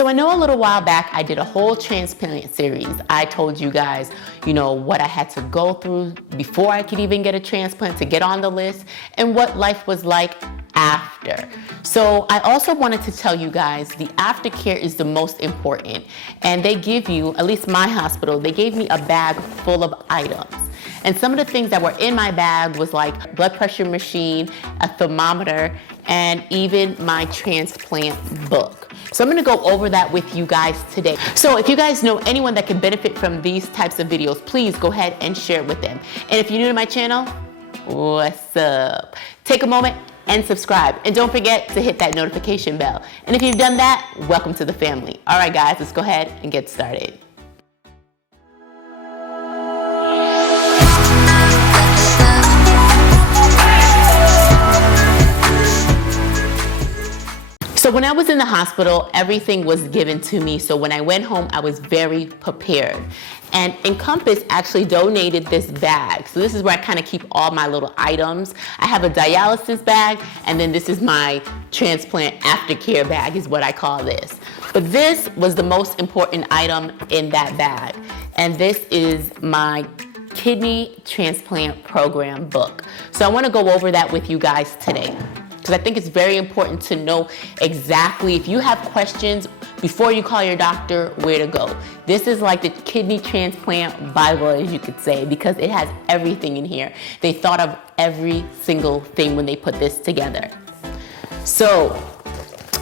So I know a little while back I did a whole transplant series. I told you guys, what I had to go through before I could even get a transplant to get on the list and what life was like after. So I also wanted to tell you guys the aftercare is the most important, and they give you, at least my hospital, they gave me a bag full of items. And some of the things that were in my bag was like blood pressure machine, a thermometer, and even my transplant book. So I'm gonna go over that with you guys today. So if you guys know anyone that can benefit from these types of videos, please go ahead and share it with them. And if you're new to my channel, what's up? Take a moment and subscribe. And don't forget to hit that notification bell. And if you've done that, welcome to the family. All right, guys, let's go ahead and get started. So when I was in the hospital, everything was given to me. So when I went home, I was very prepared. And Encompass actually donated this bag. So this is where I kind of keep all my little items. I have a dialysis bag, and then this is my transplant aftercare bag is what I call this. But this was the most important item in that bag. And this is my kidney transplant program book. So I want to go over that with you guys today, because I think it's very important to know exactly, if you have questions before you call your doctor, where to go. This is like the kidney transplant Bible, as you could say, because it has everything in here. They thought of every single thing when they put this together. So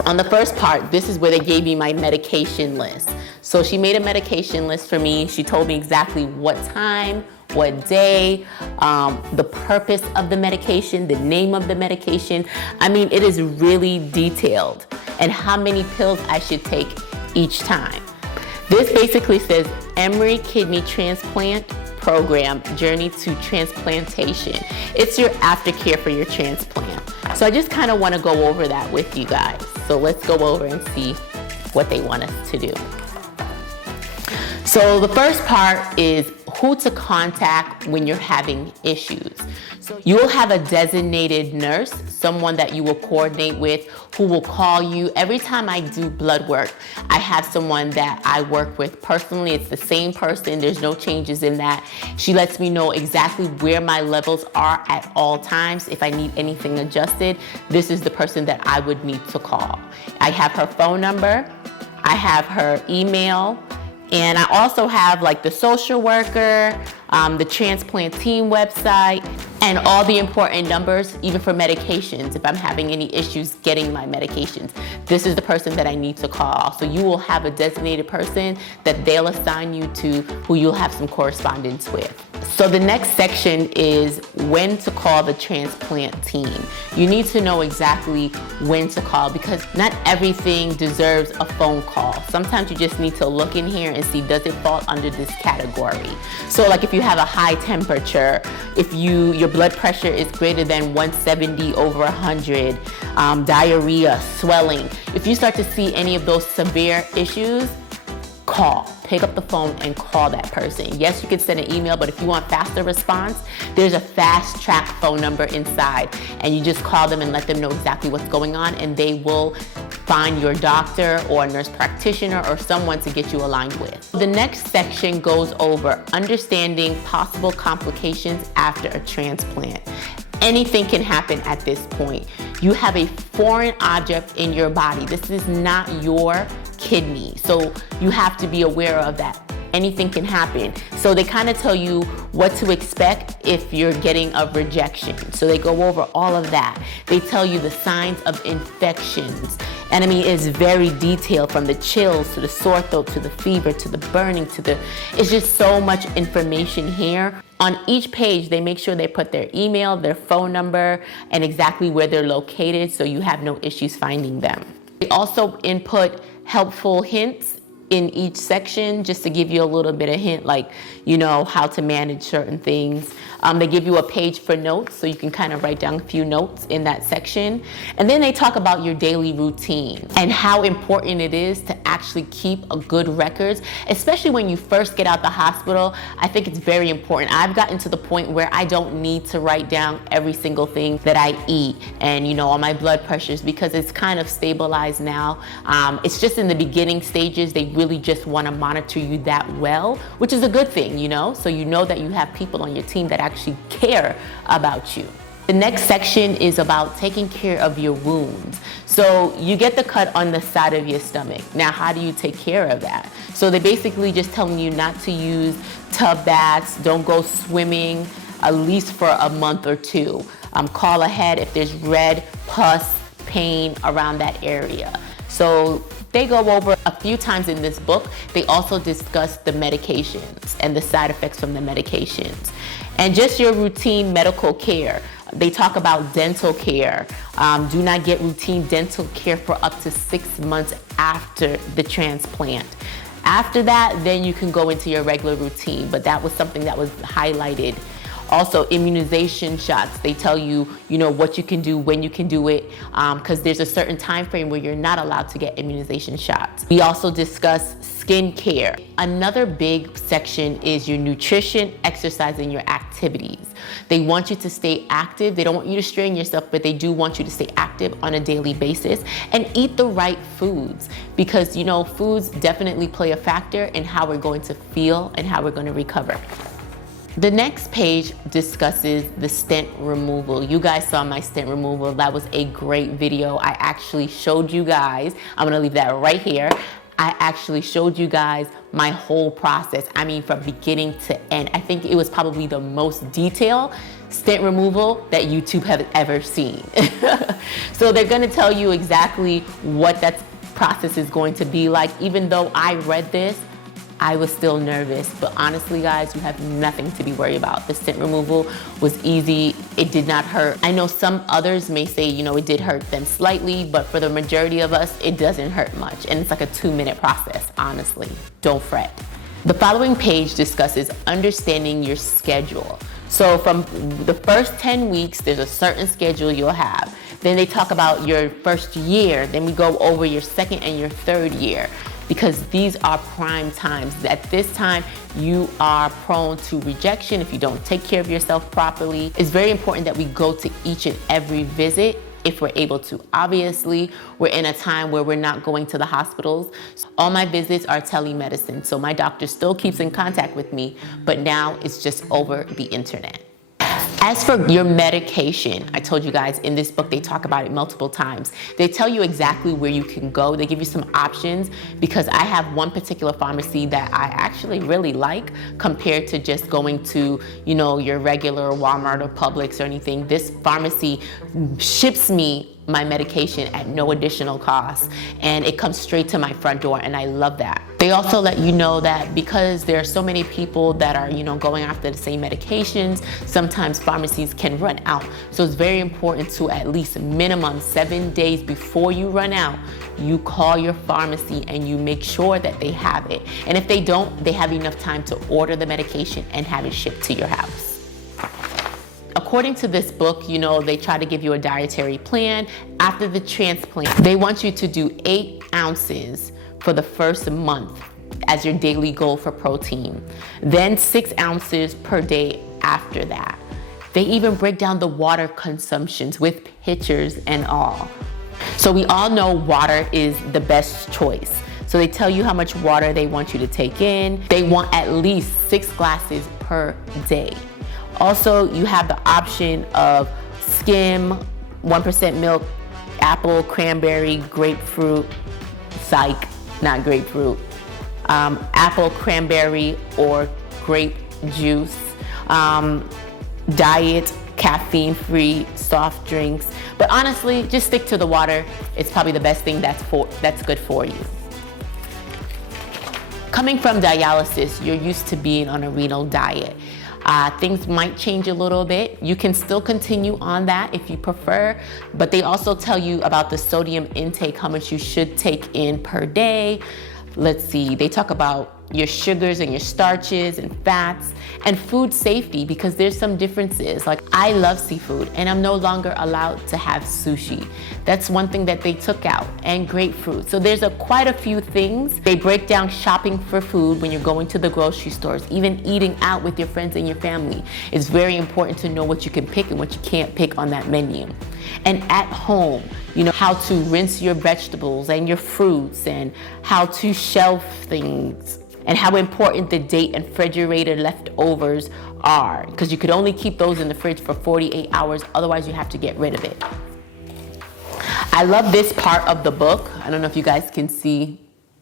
on the first part, this is where they gave me my medication list. So she made a medication list for me. She told me exactly what time, what day, the purpose of the medication, the name of the medication. I mean, it is really detailed, and how many pills I should take each time. This basically says Emory Kidney Transplant Program, Journey to Transplantation. It's your aftercare for your transplant. So I just kind of want to go over that with you guys. So let's go over and see what they want us to do. So the first part is who to contact when you're having issues. So you will have a designated nurse, someone that you will coordinate with, who will call you. Every time I do blood work, I have someone that I work with personally. It's the same person. There's no changes in that. She lets me know exactly where my levels are at all times. If I need anything adjusted, this is the person that I would need to call. I have her phone number. I have her email. And I also have like the social worker, the transplant team website, and all the important numbers, even for medications. If I'm having any issues getting my medications, this is the person that I need to call. So you will have a designated person that they'll assign you to, who you'll have some correspondence with. So the next section is when to call the transplant team. You need to know exactly when to call, because not everything deserves a phone call. Sometimes you just need to look in here and see, does it fall under this category? So like if you have a high temperature, if your blood pressure is greater than 170 over 100, diarrhea, swelling, if you start to see any of those severe issues, call. Pick up the phone and call that person. Yes, you can send an email, but if you want faster response, there's a fast track phone number inside, and you just call them and let them know exactly what's going on, and they will find your doctor or a nurse practitioner or someone to get you aligned with. The next section goes over understanding possible complications after a transplant. Anything can happen at this point. You have a foreign object in your body. This is not your kidney. So you have to be aware of that. Anything can happen. So they kind of tell you what to expect if you're getting a rejection. So they go over all of that. They tell you the signs of infections. And I mean, it's very detailed, from the chills to the sore throat to the fever to the burning it's just so much information here. On each page, they make sure they put their email, their phone number, and exactly where they're located, so you have no issues finding them. They also input helpful hints in each section just to give you a little bit of hint, like, you know, how to manage certain things. They give you a page for notes, so you can kind of write down a few notes in that section. And then they talk about your daily routine and how important it is to actually keep a good records, especially when you first get out the hospital. I think it's very important. I've gotten to the point where I don't need to write down every single thing that I eat and, you know, all my blood pressures, because it's kind of stabilized now. It's just in the beginning stages. They really just want to monitor you that well, which is a good thing, you know, so you know that you have people on your team that actually care about you. The next section is about taking care of your wounds. So you get the cut on the side of your stomach. Now, how do you take care of that? So they're basically just telling you not to use tub baths, don't go swimming, at least for a month or two. Call ahead if there's red, pus, pain around that area. So they go over a few times in this book. They also discuss the medications and the side effects from the medications. And just your routine medical care. They talk about dental care. Do not get routine dental care for up to 6 months after the transplant. After that, then you can go into your regular routine, but that was something that was highlighted. Also, immunization shots. They tell you, you know, what you can do, when you can do it, because there's a certain time frame where you're not allowed to get immunization shots. We also discuss skin care. Another big section is your nutrition, exercise, and your activities. They want you to stay active. They don't want you to strain yourself, but they do want you to stay active on a daily basis and eat the right foods, because, you know, foods definitely play a factor in how we're going to feel and how we're going to recover. The next page discusses the stent removal. You guys saw my stent removal. That was a great video. I actually showed you guys, I'm gonna leave that right here. I actually showed you guys my whole process. I mean, from beginning to end. I think it was probably the most detailed stent removal that YouTube have ever seen. So they're gonna tell you exactly what that process is going to be like. Even though I read this, I was still nervous, but honestly, guys, you have nothing to be worried about. The stent removal was easy. It did not hurt. I know some others may say, you know, it did hurt them slightly, but for the majority of us, it doesn't hurt much. And it's like a 2-minute process, honestly. Don't fret. The following page discusses understanding your schedule. So from the first 10 weeks, there's a certain schedule you'll have. Then they talk about your first year. Then we go over your second and your third year, because these are prime times. At this time, you are prone to rejection if you don't take care of yourself properly. It's very important that we go to each and every visit if we're able to. Obviously, we're in a time where we're not going to the hospitals. All my visits are telemedicine, so my doctor still keeps in contact with me, but now it's just over the internet. As for your medication, I told you guys in this book, they talk about it multiple times. They tell you exactly where you can go. They give you some options, because I have one particular pharmacy that I actually really like compared to just going to, you know, your regular Walmart or Publix or anything. This pharmacy ships me my medication at no additional cost, and it comes straight to my front door, and I love that. They also let you know that because there are so many people that are, you know, going after the same medications, sometimes pharmacies can run out. So it's very important to at least minimum 7 days before you run out, you call your pharmacy and you make sure that they have it. And if they don't, they have enough time to order the medication and have it shipped to your house. According to this book, you know, they try to give you a dietary plan. After the transplant, they want you to do 8 ounces for the first month as your daily goal for protein. Then 6 ounces per day after that. They even break down the water consumptions with pictures and all. So we all know water is the best choice. So they tell you how much water they want you to take in. They want at least 6 glasses per day. Also, you have the option of skim, 1% milk, apple, cranberry, grapefruit, not grapefruit, apple, cranberry, or grape juice, diet, caffeine-free, soft drinks. But honestly, just stick to the water. It's probably the best thing that's good for you. Coming from dialysis, you're used to being on a renal diet. Things might change a little bit. You can still continue on that if you prefer, but they also tell you about the sodium intake, how much you should take in per day, let's see, they talk about your sugars and your starches and fats, and food safety, because there's some differences. Like, I love seafood and I'm no longer allowed to have sushi. That's one thing that they took out, and grapefruit. So there's quite a few things. They break down shopping for food when you're going to the grocery stores, even eating out with your friends and your family. It's very important to know what you can pick and what you can't pick on that menu. And at home, you know, how to rinse your vegetables and your fruits, and how to shelf things, and how important the date and refrigerated leftovers are, because you could only keep those in the fridge for 48 hours, otherwise you have to get rid of it. I love this part of the book. I don't know if you guys can see,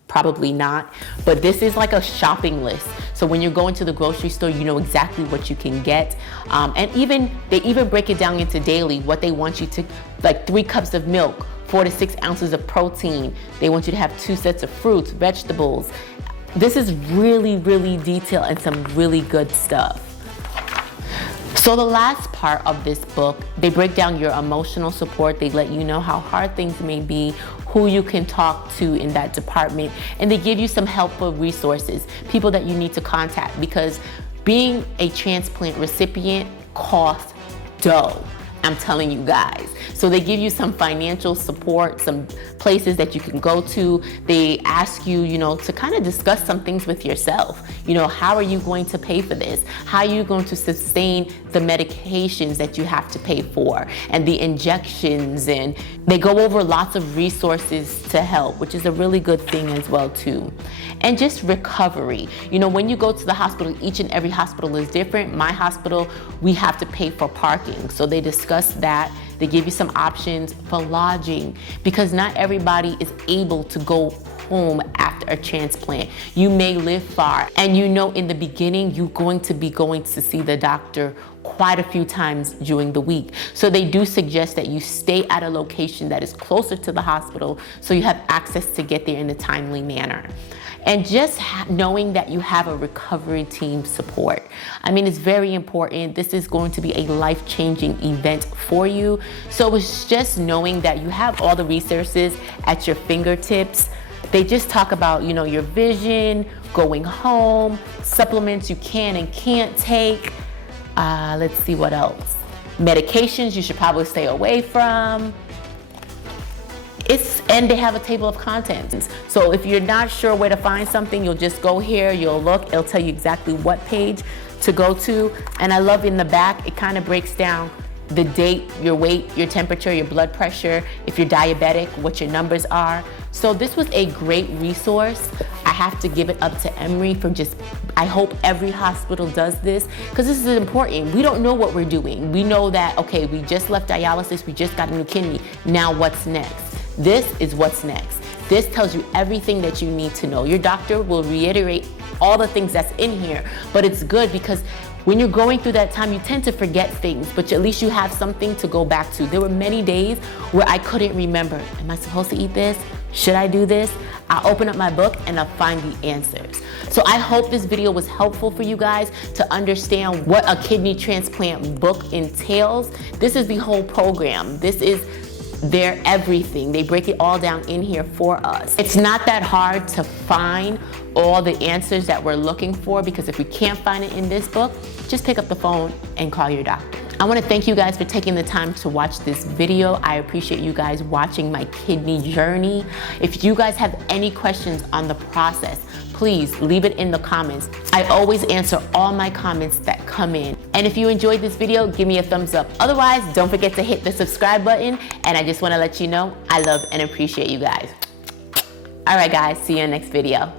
probably not, but this is like a shopping list. So when you're going to the grocery store, you know exactly what you can get. And they even break it down into daily, what they want you to, like 3 cups of milk, 4 to 6 ounces of protein. They want you to have 2 sets of fruits, vegetables. This is really, really detailed and some really good stuff. So the last part of this book, they break down your emotional support. They let you know how hard things may be, who you can talk to in that department, and they give you some helpful resources, people that you need to contact, because being a transplant recipient costs dough. I'm telling you guys. So they give you some financial support, some places that you can go to. They ask you, you know, to kind of discuss some things with yourself. You know, how are you going to pay for this? How are you going to sustain the medications that you have to pay for, and the injections? And they go over lots of resources to help, which is a really good thing as well too. And just recovery. You know, when you go to the hospital, each and every hospital is different. My hospital, we have to pay for parking. So they discuss that. They give you some options for lodging, because not everybody is able to go home after a transplant. You may live far, and you know in the beginning you're going to be going to see the doctor quite a few times during the week. So they do suggest that you stay at a location that is closer to the hospital, so you have access to get there in a timely manner. And just knowing that you have a recovery team support. I mean, it's very important. This is going to be a life-changing event for you. So it's just knowing that you have all the resources at your fingertips. They just talk about, you know, your vision, going home, supplements you can and can't take. Let's see what else. Medications you should probably stay away from. And they have a table of contents. So if you're not sure where to find something, you'll just go here, you'll look, it'll tell you exactly what page to go to. And I love in the back, it kind of breaks down the date, your weight, your temperature, your blood pressure, if you're diabetic, what your numbers are. So this was a great resource. I have to give it up to Emory for I hope every hospital does this, because this is important. We don't know what we're doing. We know that, okay, we just left dialysis, we just got a new kidney. Now what's next? This is what's next. This tells you everything that you need to know. Your doctor will reiterate all the things that's in here, but it's good because when you're going through that time, you tend to forget things, but at least you have something to go back to. There were many days where I couldn't remember. Am I supposed to eat this? Should I do this? I'll open up my book and I'll find the answers. So I hope this video was helpful for you guys to understand what a kidney transplant book entails. This is the whole program. This is their everything. They break it all down in here for us. It's not that hard to find all the answers that we're looking for, because if we can't find it in this book, just pick up the phone and call your doctor. I want to thank you guys for taking the time to watch this video. I appreciate you guys watching my kidney journey. If you guys have any questions on the process, please leave it in the comments. I always answer all my comments that come in. And if you enjoyed this video, give me a thumbs up. Otherwise, don't forget to hit the subscribe button. And I just want to let you know I love and appreciate you guys. All right, guys, see you in the next video.